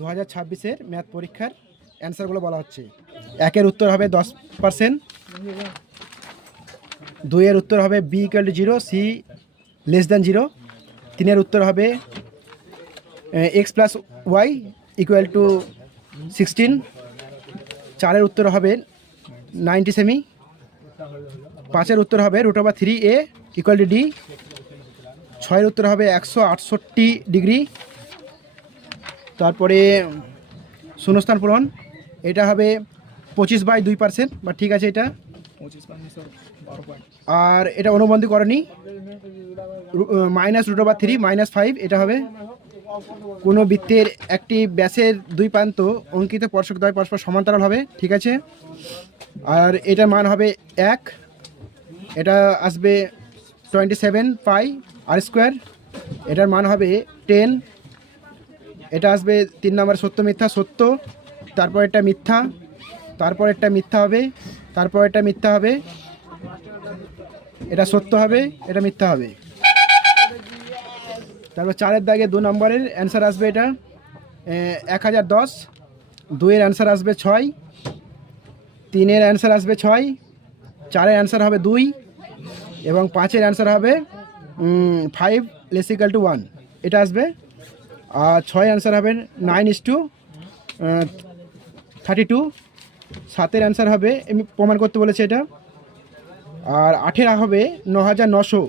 2026-এর math পরীক্ষার অ্যান্সারগুলো বলা হচ্ছে। 1-এর উত্তর হবে 10%, 2-এর উত্তর হবে b = 0, c <0, 3-এর উত্তর হবে x + y = 16, 4-এর উত্তর হবে 90 সেমি, 5-এর উত্তর হবে √3a = d, 6-এর উত্তর হবে 168 ডিগ্রি। তারপরে শূন্যস্থান পূরণ, এটা হবে 25/2%, বা ঠিক আছে এটা। আর এটা অনুবন্ধীকরণী -√3 -5, এটা হবে কোনো বৃত্তের একটি ব্যাসের দুই প্রান্ত অঙ্কিত স্পর্শকদ্বয় পরস্পর সমান্তরাল হবে, ঠিক আছে। আর এটার মান হবে 1, এটা আসবে 27 পাই r², এটার মান হবে 10, এটা আসবে 3 নম্বর সত্য মিথ্যা, সত্য, তারপর একটা মিথ্যা, তারপর একটা মিথ্যা হবে, তারপর একটা মিথ্যা হবে, এটা সত্য হবে, এটা মিথ্যা হবে। তারপর 4-এর দাগে 2 নম্বরের অ্যান্সার আসবে এটা 1010, 2-এর অ্যান্সার আসবে 6, 3-এর অ্যান্সার আসবে 6, 4-এর অ্যান্সার হবে 2 এবং 5-এর অ্যান্সার হবে 5 < 1, এটা আসবে। আর 6 অ্যান্সার হবে 9:32, 7-এর অ্যান্সার হবে, আমি প্রমাণ করতে বলেছি এটা। আর 8-এর হবে 9,900।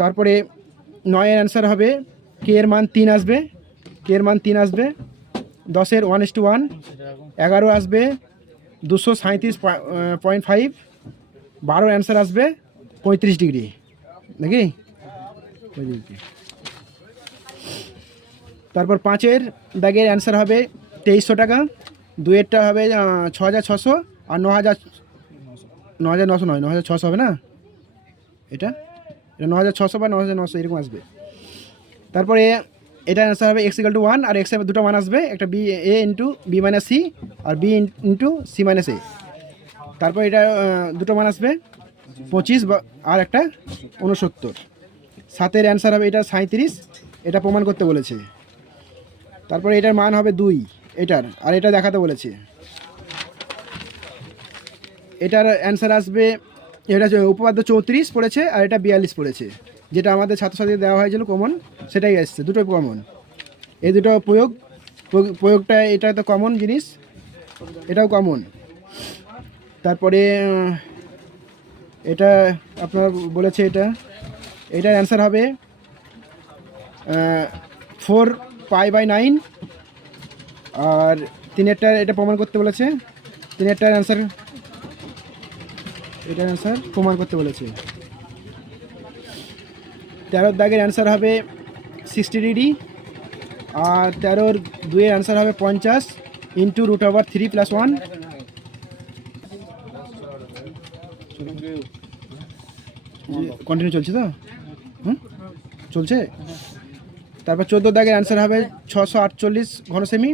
তারপরে 9-এর অ্যান্সার হবে k এর মান 3 আসবে, k এর মান 3 আসবে। 10-এর 1:1, 11 আসবে 237.5, 12-এর অ্যান্সার আসবে 35 ডিগ্রি, নাকি? তারপর 5-এর দাগের অ্যান্সার হবে 2300 টাকা, 2-এরটা হবে 6,600, আর 9,900 নয়, 9,600 হবে না, এটা 9,600 বা 9,900 এরকম আসবে। তারপরে এটা অ্যান্সার হবে x = 1, আর x-এর দুটো মান আসবে, একটা b a × b - c R b × c - a। তারপর এটা দুটো মান আসবে 25 আর একটা 69। 7-এর অ্যান্সার হবে এটা 37, এটা প্রমাণ করতে বলেছে। তারপরে এটার মান হবে 2 এটার, আর এটা দেখাতে বলেছে। এটার অ্যান্সার আসবে, এটা উপপাদ্য 34 পড়েছে, আর এটা 42 পড়েছে, যেটা আমাদের ছাত্রছাত্রীদের দেওয়া হয়েছিল কমন, সেটাই আসছে, দুটোই কমন। এই দুটো প্রয়োগটা, এটা তো কমন জিনিস, এটাও কমন। তারপরে এটা আপনার বলেছে, এটার অ্যান্সার হবে 4π/9, আর 3-এরটা এটা প্রমাণ করতে বলেছে, 3-এরটার অ্যান্সার, এটার অ্যান্সার প্রমাণ করতে বলেছে। 13-এর দাগের অ্যান্সার হবে 60 ডিগ্রি, আর 13-এর 2-এর অ্যান্সার হবে 50 × √3 + 1। কন্টিনিউ চলছে তো? চলছে। তারপর 14-এর দাগের অ্যান্সার হবে 648 ঘন সেমি।